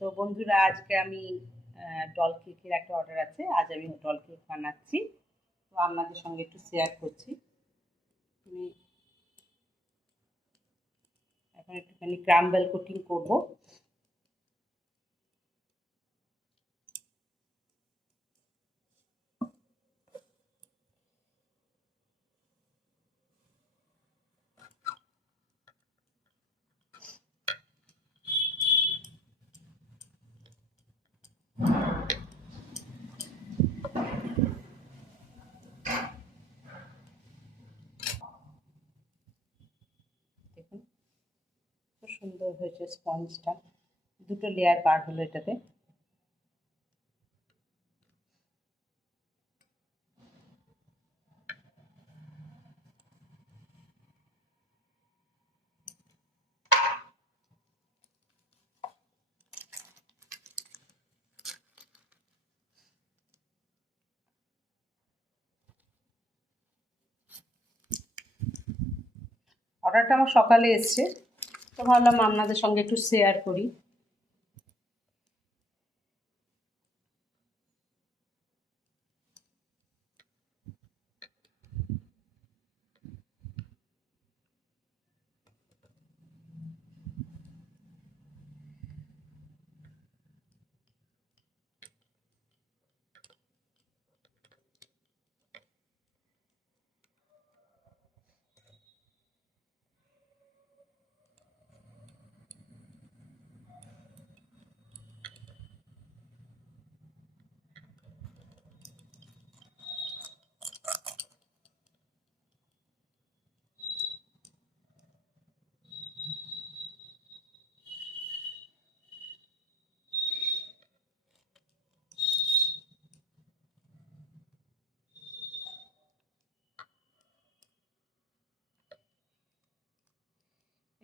তো বন্ধুরা, আজকে আমি ডল কেকের একটা অর্ডার আছে। আজ আমি ডল কেক বানাচ্ছি, তো আপনাদের সঙ্গে একটু শেয়ার করছি। আমি এখন একটুখানি ক্রাম্বল কোটিং করব। দেখুন খুব সুন্দর হয়েছে স্পঞ্জটা, দুটো লেয়ার বার হলো এটাতে। অর্ডারটা আমার সকালে এসছে, তো ভাবলাম আপনাদের সঙ্গে একটু শেয়ার করি।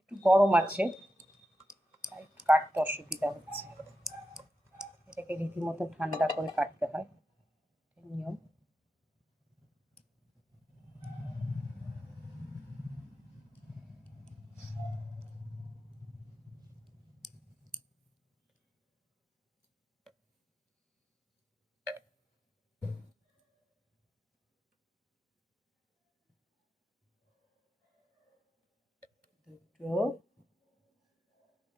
একটু গরম আছে, তাই কাটতে অসুবিধা হচ্ছে। এটাকে রীতিমতো ঠান্ডা করে কাটতে হয়, নিয়ম। দুটো,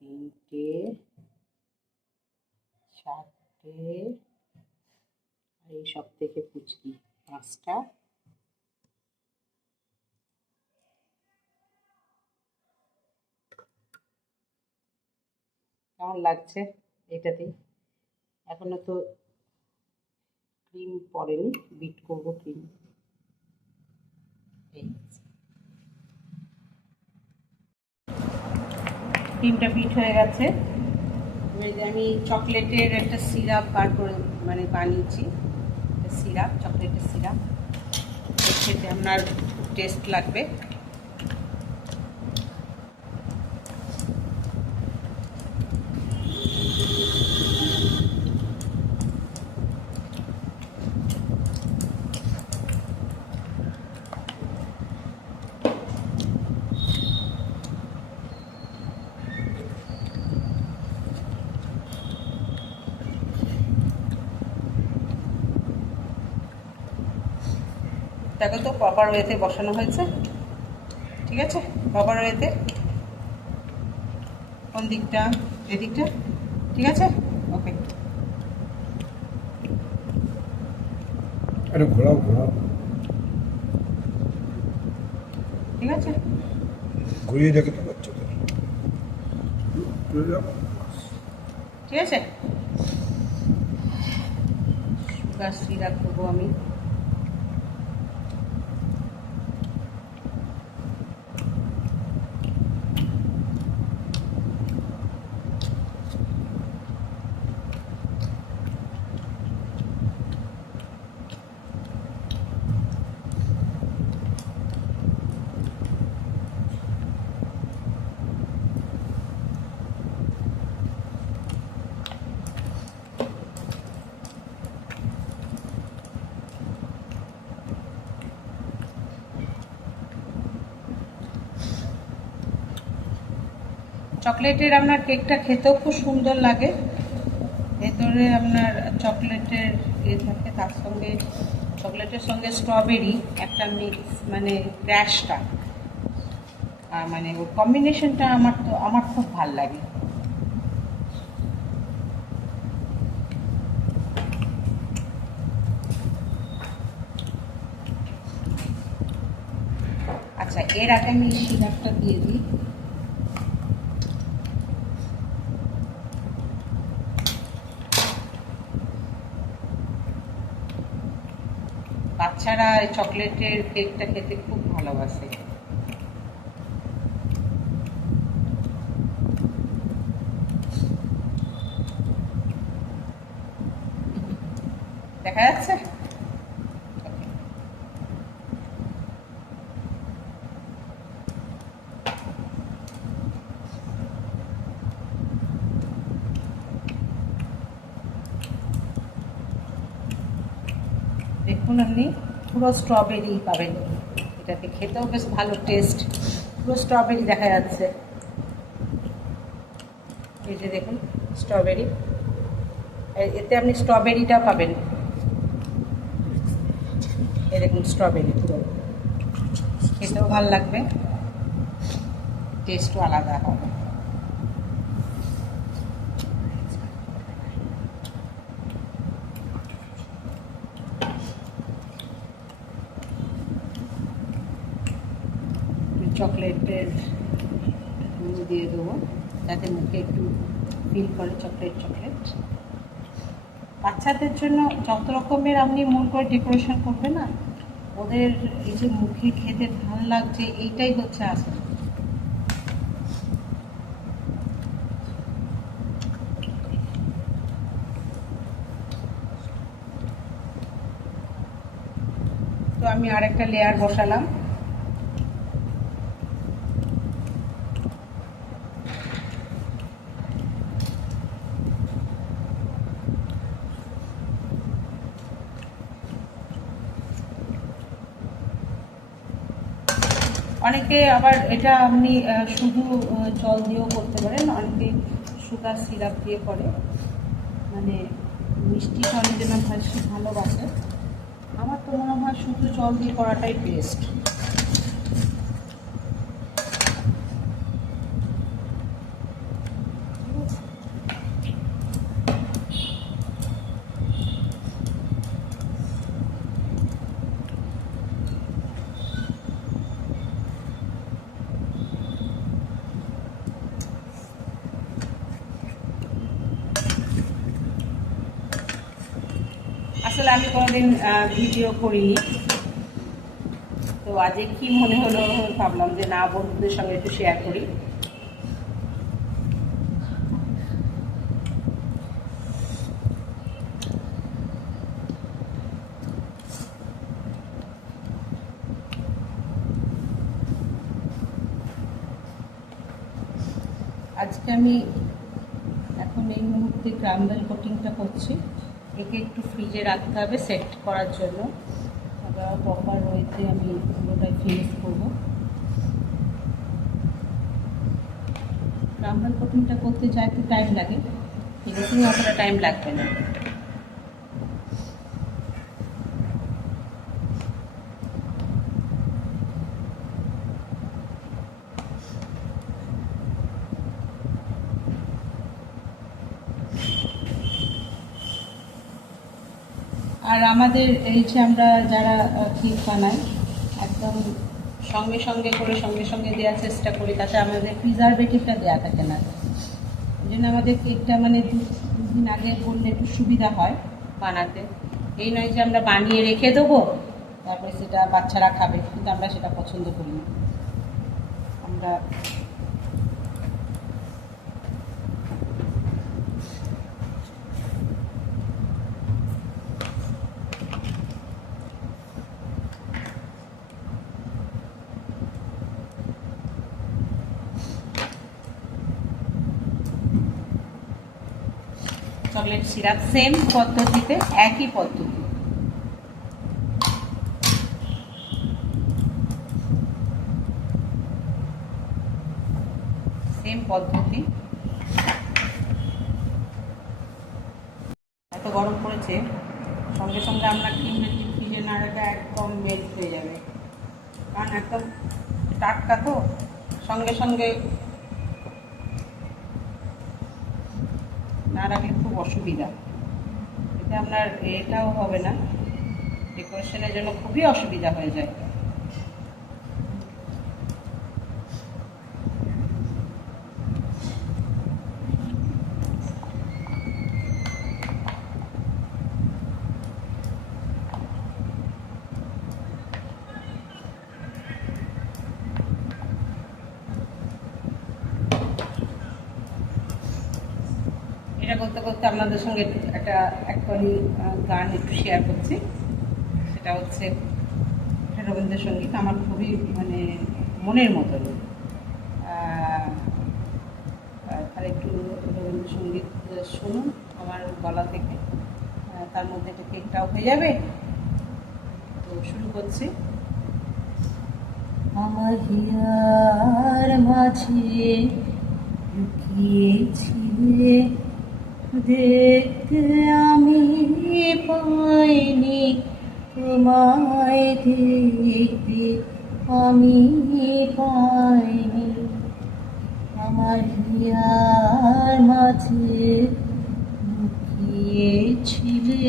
তিনটে, চারটে, আর এই সব থেকে পুচকি পাঁচটা। কেমন লাগছে এটাতেই? এখনো তো ক্রিম পড়েনি, বিট করবো ক্রিম। এই ক্রিমটা বিট হয়ে গেছে। আমি চকলেটের একটা সিরাপ বার করে বানিয়েছি, সিরাপ, চকলেটের সিরাপ। খেতে আপনার টেস্ট লাগবে। দেখো তো প্রপার ওয়েতে বসানো হয়েছে, ঠিক আছে? প্রপার ওয়েতে, কোন দিকটা? এদিকটা, ঠিক আছে? ওকে, ঘোরাও ঘোরাও, ঠিক আছে? ঘুরিয়ে দেখে তো বাচ্চাদের, ঠিক আছে। সুগার সিরাপ করবো আমি। চকলেটের আপনার কেকটা খেতেও খুব সুন্দর লাগে। ভেতরে আপনার চকলেটের থাকে, তার সঙ্গে চকলেটের সঙ্গে স্ট্রবেরি একটা মিক্স, মানে ক্র্যাশটা, মানে ওর কম্বিনেশনটা আমার খুব ভাল লাগে। আচ্ছা, এর আগে আমি সিরাপটা দিয়ে দিই। বাচ্চারা চকলেটের কেকটা খেতে খুব ভালোবাসে। দেখা যাচ্ছে? দেখুন, আপনি পুরো স্ট্রবেরি পাবেন, এটাকে খেতেও বেশ ভালো টেস্ট, পুরো স্ট্রবেরি দেখা যাচ্ছে। এই যে দেখুন স্ট্রবেরি, এতে আপনি স্ট্রবেরিটা পাবেন। এই দেখুন স্ট্রবেরি, পুরো খেতেও ভালো লাগবে, টেস্টও আলাদা হবে। চকলেটের দিয়ে দেবো যাতে মুখে একটু ফিল করে চকলেট চকলেট। বাচ্চাদের জন্য যত রকমের আপনি মন করে ডেকোরেশন করবে না, ওদের এই যে মুখে খেতে ভালো লাগছে, এইটাই হচ্ছে আসল। তো আমি আরেকটা লেয়ার বসালাম। অনেকে আবার এটা আপনি শুধু জল দিয়েও করতে পারেন, অনেকে সুগার সিরাপ দিয়ে করে, মানে মিষ্টিটা অনেকে না ভালোবাসে। আমার তো মনে হয় শুধু জল দিয়ে করাটাই বেস্ট। আসলে আমি কোনোদিন ভিডিও করিনি, তো আজকে কি মনে হলো, ভাবলাম যে না, বন্ধুদের সঙ্গে একটু শেয়ার করি। আজকে আমি এখন এই মুহূর্তে ক্রাম্বল কোটিংটা করছি। একে একটু ফ্রিজে রাখতে হবে সেট করার জন্য, আবার প্রপার ওয়েতে আমি পুরোটাই ফিনিশ করবো। ক্রাম্বল কোটিংটা করতে যা একটু টাইম লাগে, ফিনিশিং অতটা টাইম লাগবে না। আর আমাদের এই যে আমরা যারা কেক বানাই, একদম সঙ্গে সঙ্গে দেওয়ার চেষ্টা করি, তাতে আমাদের প্রিজারভেটিভটা দেওয়া থাকে না। ওই জন্য আমাদের কেকটা মানে দুদিন আগে করলে একটু সুবিধা হয় বানাতে। এই নয় যে আমরা বানিয়ে রেখে দেবো তারপরে সেটা বাচ্চারা খাবে, কিন্তু আমরা সেটা পছন্দ করি না। আমরা চকলেট সিরাপ সেম পদ্ধতিতে, একই পদ্ধতি। সেম পদ্ধতি। গরম পড়েছে, সঙ্গে সঙ্গে আমরা কিনলে ফ্রিজে না রাখলে একদম মেল্ট হয়ে যাবে, কারণ একদম টাটকা তো, সঙ্গে সঙ্গে না রাখলে খুব অসুবিধা। এতে আপনার এটাও হবে না, ডেকোরেশনের জন্য খুবই অসুবিধা হয়ে যায়। এটা করতে করতে আপনাদের সঙ্গে একটা একটুখানি গান একটু শেয়ার করছি। সেটা হচ্ছে রবীন্দ্রসঙ্গীত, আমার খুবই মানে মনের মতন। তাহলে একটু রবীন্দ্রসঙ্গীত শুনুন আমার গলা থেকে, তার মধ্যে একটা কেকটাও হয়ে যাবে। তো শুরু করছি। আমার হিয়ার মাঝে লুকিয়েছিলে, দেখতে আমি পাইনি, তোমায় দেখতে আমি পাইনি। আমার হিয়ার মাঝে লুকিয়েছিলে,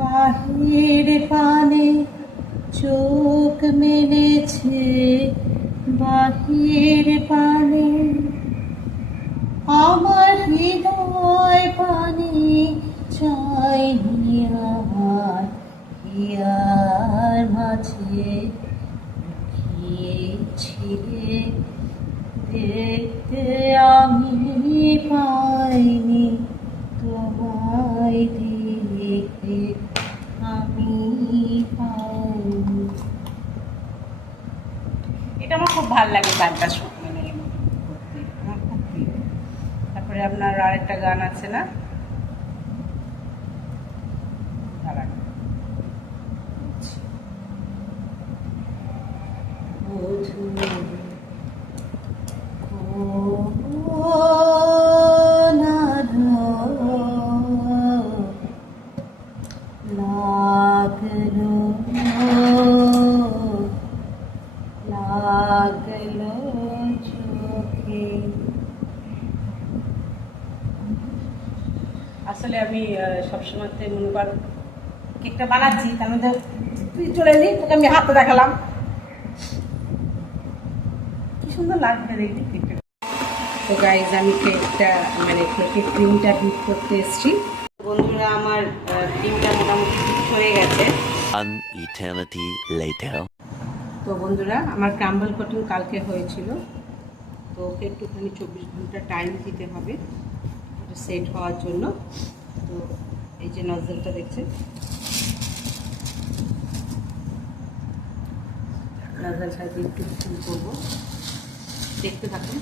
বাহির পানে চোখ মেলেছে, বাহির পানে আমার হৃদয় পানে চাইনি। আমার হিয়ার মাঝে লুকিয়েছিলে, দেখতে আমি পাইনি, তোমায় দেখতে আমি পাইনি। এটা আমার খুব ভালো লাগে গানটা মানে করতে, আমার খুব প্রিয়। তারপরে আপনার আরেকটা গান আছে না, দাঁড়ান, লাগলো লাগলো চোখে। আসলে আমি সবসময় মনে কর কেকটা বানাচ্ছি, তার মধ্যে তুই চলে এলি, তোকে আমি হাতে দেখালাম, কি সুন্দর লাগবে দেখি কেকটা। তো গাইজ আমি কেকটা মানে কেকের ক্রিমটা বিট করতে এসেছি। বন্ধুরা আমার ক্রিমটা মোটামুটি বিট হয়ে গেছে। An eternity later. তো বন্ধুরা আমার ক্রাম্বল কটন কালকে হয়েছিল, তো ওকে একটুখানি 24 ঘন্টা টাইম দিতে হবে এটা সেট হওয়ার জন্য। তো এই যে নজলটা দেখছেন, নজলটা দিয়ে একটু ফুল করবো, দেখতে থাকুন।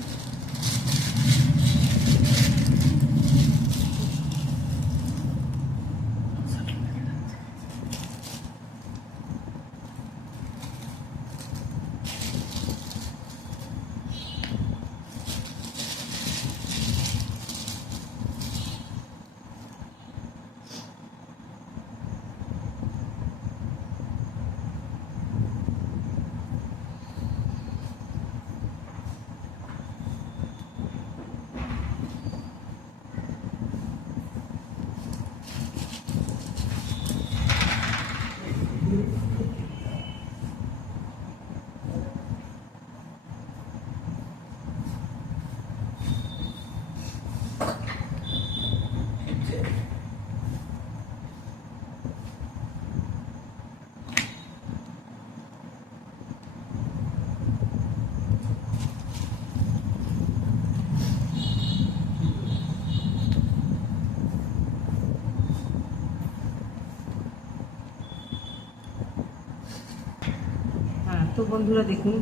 তো বন্ধুরা দেখুন,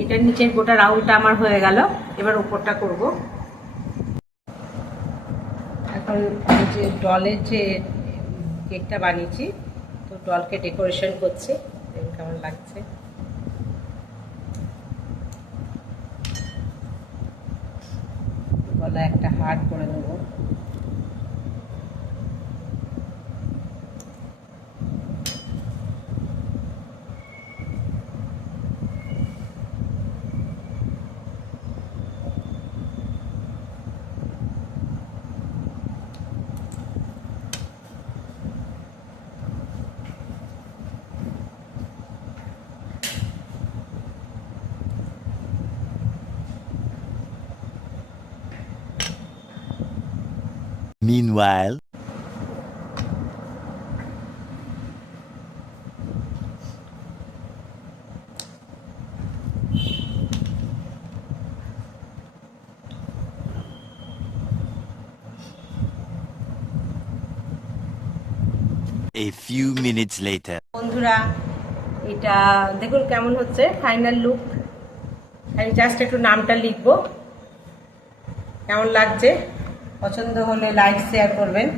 এটার নিচের গোটা রাউন্ডটা আমার হয়ে গেল, এবার উপরটা করব। এখন এই যে ডলের যে কেকটা বানিয়েছি, তো ডলকে ডেকোরেশন করছি, দেখুন কেমন লাগছে। গলায় একটা হার্ট করে দেবো। Meanwhile, a few minutes later. বন্ধুরা, এটা দেখুন কেমন হচ্ছে ফাইনাল লুক। আমি জাস্ট একটু নামটা লিখবো, কেমন লাগছে। পছন্দ হলে লাইক শেয়ার করবেন।